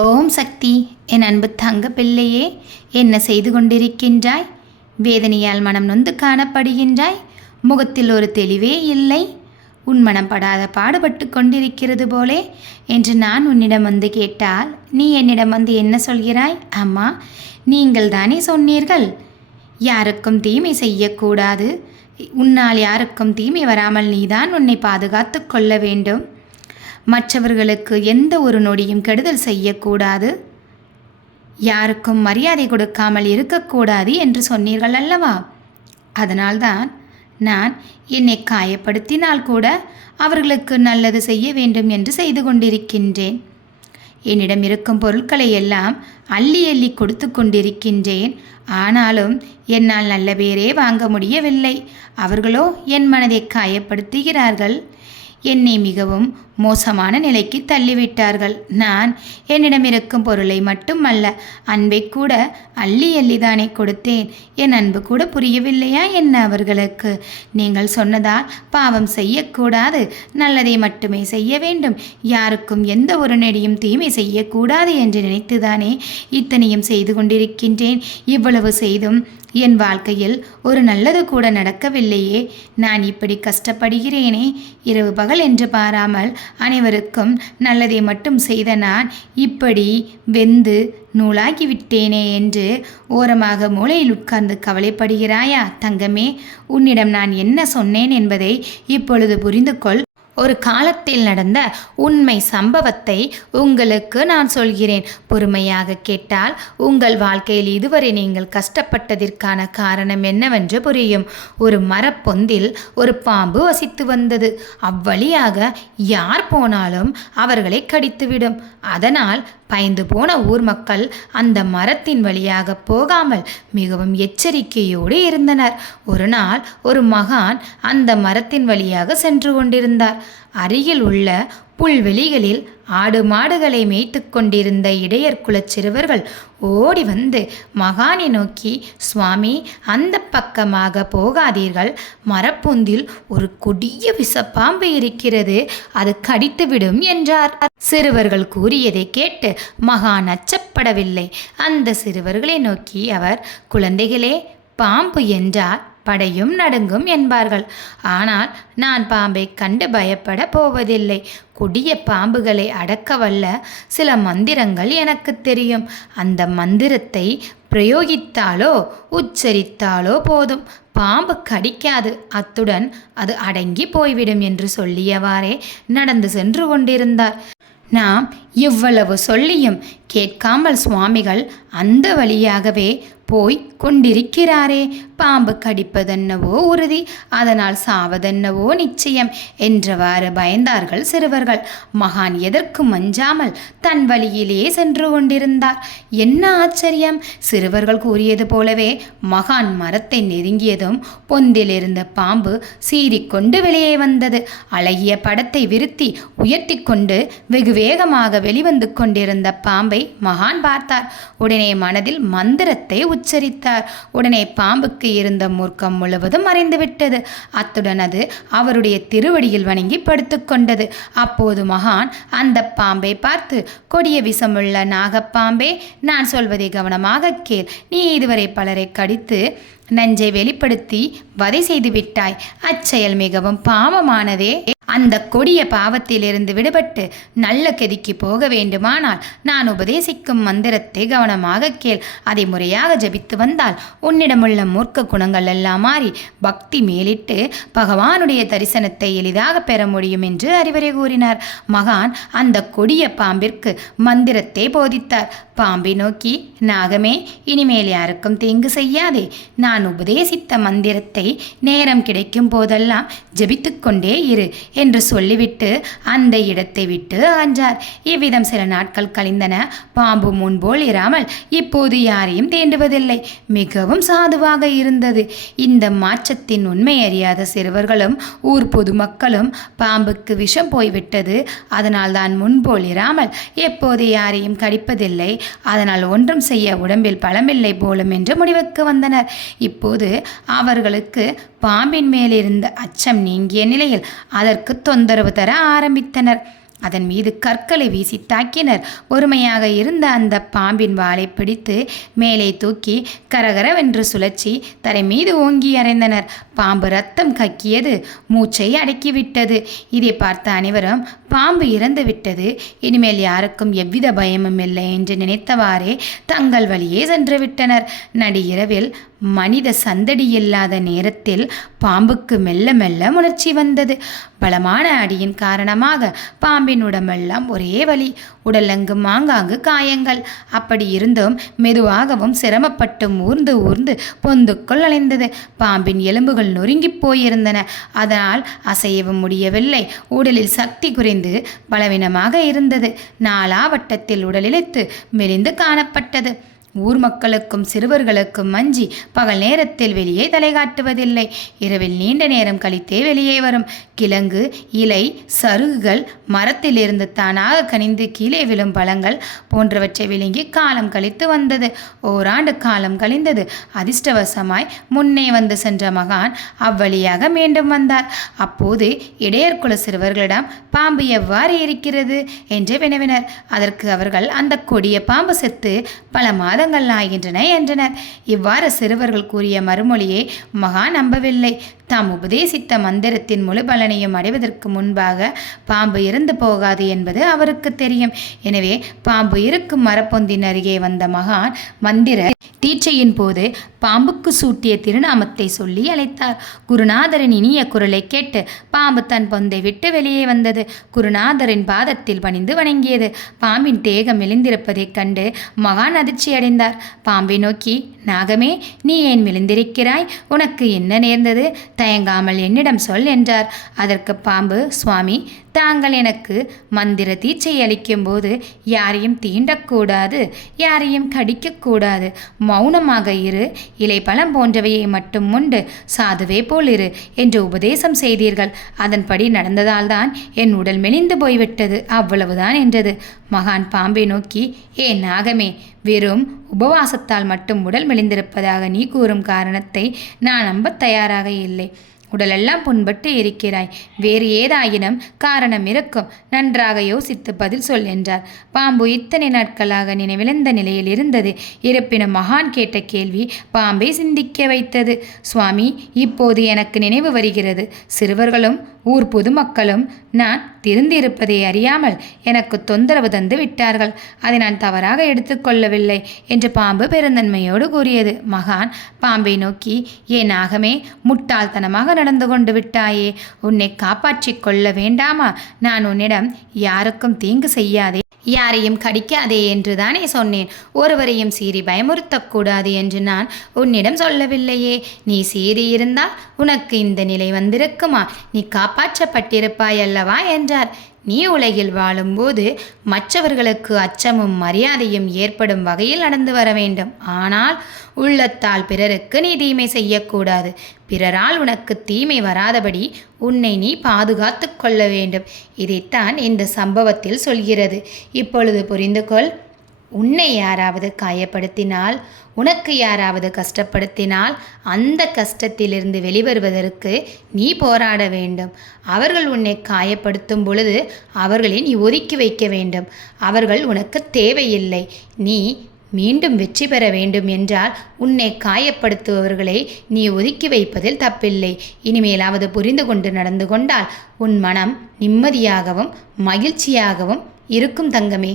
ஓம் சக்தி என் அன்பு தங்க பிள்ளையே என்ன செய்து கொண்டிருக்கின்றாய்? வேதனையால் மனம் நொந்து காணப்படுகின்றாய். முகத்தில் ஒரு தெளிவே இல்லை. உன் மனம் படாத பாடுபட்டு கொண்டிருக்கிறது போலே என்று நான் உன்னிடம் வந்து கேட்டால் நீ என்னிடம் வந்து என்ன சொல்கிறாய்? அம்மா நீங்கள் தானே சொன்னீர்கள். யாருக்கும் தீமை செய்யக்கூடாது. உன்னால் யாருக்கும் தீமை வராமல் நீதான் உன்னை பாதுகாத்து கொள்ள வேண்டும். மற்றவர்களுக்கு எந்த ஒரு நொடியும் கெடுதல் செய்யக்கூடாது. யாருக்கும் மரியாதை கொடுக்காமல் இருக்கக்கூடாது என்று சொன்னீர்கள் அல்லவா? அதனால்தான் நான் என்னை காயப்படுத்தினால் கூட அவர்களுக்கு நல்லது செய்ய வேண்டும் என்று செய்து கொண்டிருக்கின்றேன். என்னிடம் இருக்கும் பொருட்களை எல்லாம் அள்ளி அள்ளி கொடுத்து கொண்டிருக்கின்றேன். ஆனாலும் என்னால் நல்ல பேரே வாங்க முடியவில்லை. அவர்களோ என் மனதை காயப்படுத்துகிறார்கள். என்னை மிகவும் மோசமான நிலைக்கு தள்ளிவிட்டார்கள். நான் என்னிடம் இருக்கும் பொருளை மட்டுமல்ல அன்பை கூட அள்ளி அள்ளிதானே கொடுத்தேன். என் அன்பு கூட புரியவில்லையா என்ன அவர்களுக்கு? நீங்கள் சொன்னதால் பாவம் செய்யக்கூடாது. நல்லதை மட்டுமே செய்ய வேண்டும். யாருக்கும் எந்த ஒரு நெடியும் தீமை செய்யக்கூடாது என்று நினைத்துதானே இத்தனையும் செய்து கொண்டிருக்கின்றேன். இவ்வளவு செய்தும் என் வாழ்க்கையில் ஒரு நல்லது கூட நடக்கவில்லையே. நான் இப்படி கஷ்டப்படுகிறேனே. இரவு பகல் என்று பாராமல் அனைவருக்கும் நல்லதை மட்டும் செய்த நான் இப்படி வெந்து நூலாகிவிட்டேனே என்று ஓரமாக மூளையில் உட்கார்ந்து கவலைப்படுகிறாயா தங்கமே. உன்னிடம் நான் என்ன சொன்னேன் என்பதை இப்பொழுது புரிந்து கொள் ஒரு காலத்தில் நடந்த உண்மை சம்பவத்தை உங்களுக்கு நான் சொல்கிறேன். பொறுமையாக கேட்டால் உங்கள் வாழ்க்கையில் இதுவரை நீங்கள் கஷ்டப்பட்டதற்கான காரணம் என்னவென்று புரியும். ஒரு மரப்பொந்தில் ஒரு பாம்பு வசித்து வந்தது. அவ்வழியாக யார் போனாலும் அவர்களை கடித்துவிடும். அதனால் பயந்து போன ஊர் மக்கள் அந்த மரத்தின் வழியாக போகாமல் மிகவும் எச்சரிக்கையோடு இருந்தனர். ஒரு நாள் ஒரு மகான் அந்த மரத்தின் வழியாக சென்று கொண்டிருந்தார். அருகில் உள்ள புல்வெளிகளில் ஆடு மாடுகளை மேய்த்து கொண்டிருந்த இடையர் குலச் சிறுவர்கள் ஓடி வந்து மகானை நோக்கி சுவாமி அந்த பக்கமாக போகாதீர்கள். மரப்பொந்தில் ஒரு கொடிய விஷப்பாம்பு இருக்கிறது. அது கடித்துவிடும் என்றார். சிறுவர்கள் கூறியதை கேட்டு மகான் அச்சப்படவில்லை. அந்த சிறுவர்களை நோக்கி அவர் குழந்தைகளே பாம்பு என்றால் படையும் நடுங்கும் என்பார்கள். ஆனால் நான் பாம்பை கண்டு பயப்பட போவதில்லை. கொடிய பாம்புகளை அடக்க வல்ல சில மந்திரங்கள் எனக்கு தெரியும். அந்த மந்திரத்தை பிரயோகித்தாலோ உச்சரித்தாலோ போதும். பாம்பு கடிக்காது. அத்துடன் அது அடங்கி போய்விடும் என்று சொல்லியவாறே நடந்து சென்று கொண்டிருந்தார். நாம் இவ்வளவு சொல்லியும் கேட்காமல் சுவாமிகள் அந்த வழியாகவே போய் கொண்டிருக்கிறாரே. பாம்பு கடிப்பதென்னவோ உறுதி. அதனால் சாவதென்னவோ நிச்சயம் என்றவாறு பயந்தார்கள் சிறுவர்கள். மகான் எதற்கு மஞ்சாமல் தன் வழியிலே சென்று கொண்டிருந்தார். என்ன ஆச்சரியம்? சிறுவர்கள் கூறியது போலவே மகான் மரத்தை நெருங்கியதும் பொந்திலிருந்த பாம்பு சீறிக்கொண்டு வெளியே வந்தது. அழகிய படத்தை விருத்தி உயர்த்தி கொண்டு வெகு வேகமாக வெளிவந்து கொண்டிருந்த பாம்பை மகான் பார்த்தார். உடனே மனதில் மந்திரத்தை உச்சரித்தார் உடனே பாம்புக்கு இருந்த மூர்க்கம் முழுவதும் மறைந்துவிட்டது அத்துடன் அது அவருடைய திருவடியில் வணங்கி படுத்துக்கொண்டது அப்போது மகான் அந்த பாம்பை பார்த்து கொடிய விஷமுள்ள நாகப்பாம்பே நான் சொல்வதை கவனமாக கேள். நீ இதுவரை பலரை கடித்து நஞ்சை வெளிப்படுத்தி வதை செய்து விட்டாய் அச்செயல் மிகவும் பாவமானதே. அந்த கொடிய பாவத்திலிருந்து விடுபட்டு நல்ல கெதிக்கு போக வேண்டுமானால் நான் உபதேசிக்கும் மந்திரத்தை கவனமாக கேள். அதை முறையாக ஜபித்து வந்தால் உன்னிடமுள்ள மூர்க்க குணங்கள் எல்லாம் மாறி பக்தி மேலிட்டு பகவானுடைய தரிசனத்தை எளிதாக பெற முடியும் என்று அறிவுரை கூறினார். மகான் அந்த கொடிய பாம்பிற்கு மந்திரத்தை போதித்தார். பாம்பை நோக்கி நாகமே இனிமேல் யாருக்கும் தீங்கு செய்யாதே. நான் உபதேசித்த மந்திரத்தை நேரம் கிடைக்கும் போதெல்லாம் ஜபித்துக்கொண்டே இரு என்று சொல்லிவிட்டு அந்த இடத்தை விட்டு அஞ்சார். இவ்விதம் சில நாட்கள் கழிந்தன. பாம்பு முன்போல் இராமல் இப்போது யாரையும் தீண்டுவதில்லை. மிகவும் சாதுவாக இருந்தது. இந்த மாற்றத்தின் உண்மை அறியாத சிறுவர்களும் ஊர் பொதுமக்களும் பாம்புக்கு விஷம் போய்விட்டது. அதனால் தான் முன்போல் இராமல் எப்போது யாரையும் கடிப்பதில்லை. அதனால் ஒன்றும் செய்ய உடம்பில் பலமில்லை போலும் என்று முடிவுக்கு வந்தனர். இப்போது அவர்களுக்கு பாம்பின் மேலிருந்த அச்சம் நீங்கிய நிலையில் அதற்கு தொந்தரவு தர ஆரம்பித்தனர். அதன் மீது கற்களை வீசி தாக்கினர். பொறுமையாக இருந்த அந்த பாம்பின் வாளை பிடித்து மேலே தூக்கி கரகரவென்று சுழற்சி தரை மீது ஓங்கி அறைந்தனர். பாம்பு ரத்தம் கக்கியது மூச்சை அடக்கிவிட்டது. இதை பார்த்த அனைவரும் பாம்பு இறந்து விட்டது இனிமேல் யாருக்கும் எவ்வித பயமும் இல்லை என்று நினைத்தவாறே தங்கள் வழியே சென்று விட்டனர். நடிகிரவில் மனித சந்தடி இல்லாத நேரத்தில் பாம்புக்கு மெல்ல மெல்ல உணர்ச்சி வந்தது. பலமான அடியின் காரணமாக பாம்பின் உடம்பெல்லாம் ஒரே வலி. உடலெங்கும் ஆங்காங்கு காயங்கள். அப்படி இருந்தும் மெதுவாகவும் சிரமப்பட்டும் ஊர்ந்து ஊர்ந்து பொந்துக்குள் அலைந்தது பாம்பின் எலும்புகள் நொறுங்கிப் போயிருந்தன. அதனால் அசையவும் முடியவில்லை. உடலில் சக்தி குறைந்து பலவீனமாக இருந்தது. நாலாவட்டத்தில் உடலிழைத்து மெலிந்து காணப்பட்டது. ஊர் மக்களுக்கும் சிறுவர்களுக்கும் மஞ்சி பகல் நேரத்தில் வெளியே தலை காட்டுவதில்லை. இரவில் நீண்ட நேரம் கழித்தே வெளியே வரும். கிழங்கு இலை சருகுகள் மரத்திலிருந்து தானாக கனிந்து கீழே விழும் பழங்கள் போன்றவற்றை விழுங்கி காலம் கழித்து வந்தது. ஓராண்டு காலம் கழிந்தது. அதிர்ஷ்டவசமாய் முன்னே வந்து சென்ற மகான் அவ்வழியாக மீண்டும் வந்தார். அப்போது இடையர்குல சிறுவர்களிடம் பாம்பு எவ்வாறு இருக்கிறது? என்று வினவினர். அதற்கு அவர்கள் அந்த கொடிய பாம்பு செத்து பல மாதங்கள் ஆகின்றன என்றனர். இவ்வாறு சிறுவர்கள் கூறிய மறுமொழியை மகா நம்பவில்லை. தாம் உபதேசித்த மந்திரத்தின் முழு பலனையும் அடைவதற்கு முன்பாக பாம்பு இறந்து போகாது என்பது அவருக்கு தெரியும். எனவே பாம்பு இருக்கும் மரப்பொந்தின் அருகே வந்த மகான் மந்திர தீட்சையின் போது பாம்புக்கு சூட்டிய திருநாமத்தை சொல்லி அழைத்தார். குருநாதரின் இனிய குரலை கேட்டு பாம்பு தன் பொந்தை விட்டு வெளியே வந்தது. குருநாதரின் பாதத்தில் பணிந்து வணங்கியது. பாம்பின் தேகம் மெலிந்திருப்பதைக் கண்டு மகான் அதிர்ச்சி அடைந்தார். பாம்பை நோக்கி நாகமே நீ ஏன் மெலிந்திருக்கிறாய் உனக்கு என்ன நேர்ந்தது? தயங்காமல் என்னிடம் சொல் என்றார். அதற்கு பாம்பு சுவாமி தாங்கள் எனக்கு மந்திர தீட்சை அளிக்கும்போது யாரையும் தீண்டக்கூடாது யாரையும் கடிக்கக்கூடாது. மௌனமாக இரு. இலைப்பழம் போன்றவையை மட்டும் உண்டு. சாதுவே போல் இரு என்று உபதேசம் செய்தீர்கள். அதன்படி நடந்ததால்தான் என் உடல் மெலிந்து போய்விட்டது. அவ்வளவுதான் என்றது. மகான் பாம்பை நோக்கி ஏ நாகமே வெறும் உபவாசத்தால் மட்டும் உடல் மெலிந்திருப்பதாக நீ கூறும் காரணத்தை நான் நம்ப தயாராக இல்லை. உடலெல்லாம் புண்பட்டு இருக்கிறாய். வேறு ஏதாயினும் காரணம் இருக்கும். நன்றாக யோசித்து பதில் சொல் என்றார். பாம்பு இத்தனை நாட்களாக நினைவிழந்த நிலையில் இருந்தது. இருப்பினும் மகான் கேட்ட கேள்வி பாம்பை சிந்திக்க வைத்தது. சுவாமி இப்போது எனக்கு நினைவு வருகிறது. சிறுவர்களும் ஊர் பொதுமக்களும் நான் திருந்திருப்பதை அறியாமல் எனக்கு தொந்தரவு தந்து விட்டார்கள். அதை நான் தவறாக எடுத்துக்கொள்ளவில்லை என்று பாம்பு பெருந்தன்மையோடு கூறியது. மகான் பாம்பை நோக்கி ஏன் ஆகமே முட்டாள்தனமாக நடந்து கொண்டு விட்டாயே. உன்னை காப்பாற்றிக் கொள்ள வேண்டாமா? நான் உன்னிடம் யாருக்கும் தீங்கு செய்யாதே. யாரையும் கடிக்காதே என்று தானே சொன்னேன். ஒருவரையும் சீறி பயமுறுத்தக்கூடாது என்று நான் உன்னிடம் சொல்லவில்லையே. நீ சீறி இருந்தால் உனக்கு இந்த நிலை வந்திருக்குமா? நீ காப்பாற்றப்பட்டிருப்பாய் அல்லவா? என்றார். நீ உலகில் வாழும்போது மற்றவர்களுக்கு அச்சமும் மரியாதையும் ஏற்படும் வகையில் நடந்து வர வேண்டும். ஆனால் உள்ளத்தால் பிறருக்கு நீ தீமை செய்யக்கூடாது. பிறரால் உனக்கு தீமை வராதபடி உன்னை நீ பாதுகாத்து கொள்ள வேண்டும். இதைத்தான் இந்த சம்பவத்தில் சொல்கிறது. இப்பொழுது புரிந்து கொள் உன்னை யாராவது காயப்படுத்தினால் உனக்கு யாராவது கஷ்டப்படுத்தினால் அந்த கஷ்டத்திலிருந்து வெளிவருவதற்கு நீ போராட வேண்டும். அவர்கள் உன்னை காயப்படுத்தும் பொழுது அவர்களை நீ ஒதுக்கி வைக்க வேண்டும். அவர்கள் உனக்கு தேவையில்லை. நீ மீண்டும் வெற்றி பெற வேண்டும் என்றால் உன்னை காயப்படுத்துபவர்களை நீ ஒதுக்கி வைப்பதில் தப்பில்லை. இனிமேலாவது புரிந்து கொண்டு நடந்து கொண்டால் உன் மனம் நிம்மதியாகவும் மகிழ்ச்சியாகவும் இருக்கும் தங்கமே.